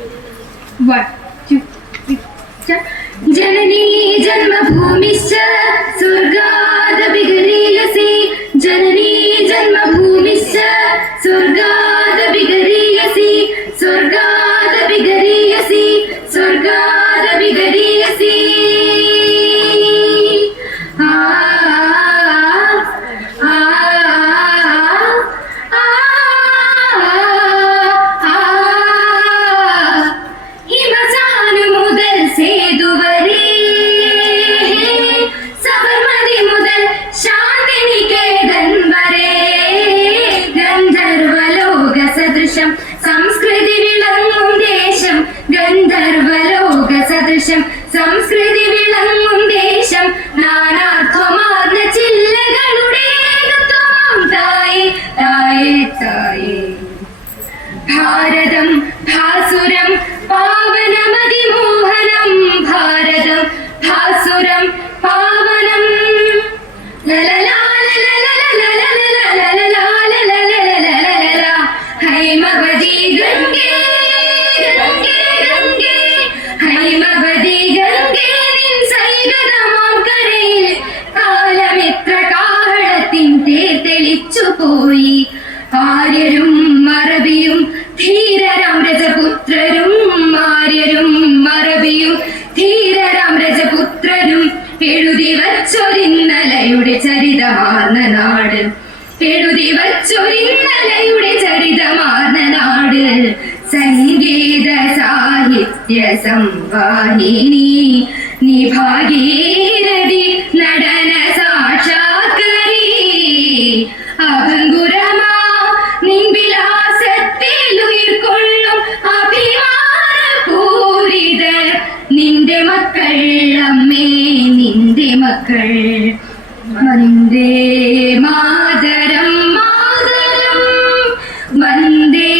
1 2 3 जननी जन्मभूमिश्च स्वर्गादभिगरीयसी जननी जन्मभूमिश्च स्वर्गादभिगरीयसी स्वर्गादभिगरीयसी स्वर्गादभिगरीयसी സംസ്കൃതി വിളങ്ങും ദേശം ഗന്ധർവലോക സദൃശം സംസ്കൃതി വിളങ്ങും ദേശം നാനാർത്ഥമാർന്ന ചില്ലകളുടെ തായേ തായേ തായേ ഭാരതം ഭാസുരം പാവനമതിമോഹനം ഭാരതം ഭാസുരം പാവനം ഹൈമവതി ഗംഗേ ഗംഗേ ഗംഗേ ഹൈമവതി ഗംഗേ നിൻ സൈകതമാം കരയിൽ കാലമിത്ര കാഹളത്തിൻ തേർത്തെളിച്ചു പോയി ആര്യരും അറബിയും ധീരരാം രജപുത്രരും ആര്യരും അറബിയും ധീരരാം രജപുത്രരും എഴുതി വച്ചൊരിന്നലയുടെ ചരിതമാർന്ന നാട് എഴുതി വച്ചൊരിന്നലയുടെ ചരിതമാർന്ന നാട് സംഗീത സാഹിത്യ സംവാഹിനി നീ ഭാഗീരഥി നടന സാക്ഷാത്കരി അഭംഗുരമാ നിൻ വിലാസത്തിൽ ഉയിർക്കൊള്ളും അഭിമാനപൂരിത നിന്റെ മക്കൾ അമ്മേ നിന്റെ മക്കൾ വന്ദേ മാതരം മാതരം വന്ദേ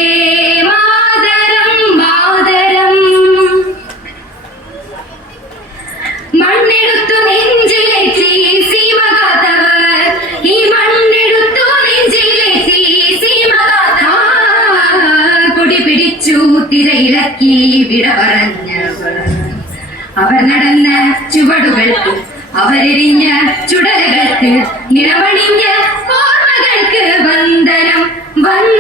മാതരം മാതരം മണ്ണെടുത്തു നെഞ്ചിലെത്തി സീമ കാത്തവർ ഈ മണ്ണെടുത്തു നെഞ്ചിലെത്തി സീമ കാത്തവർ കൊടി പിടിച്ചു തിരയിലക്കി വിട പറഞ്ഞവർ അവർ നടന്ന ചുവടുകൾക്ക് അവരെരിഞ്ഞ ചുടലകൾക്ക് നിറവണിഞ്ഞ ഓർമ്മകൾക്ക് വന്ദനം വന്ദനം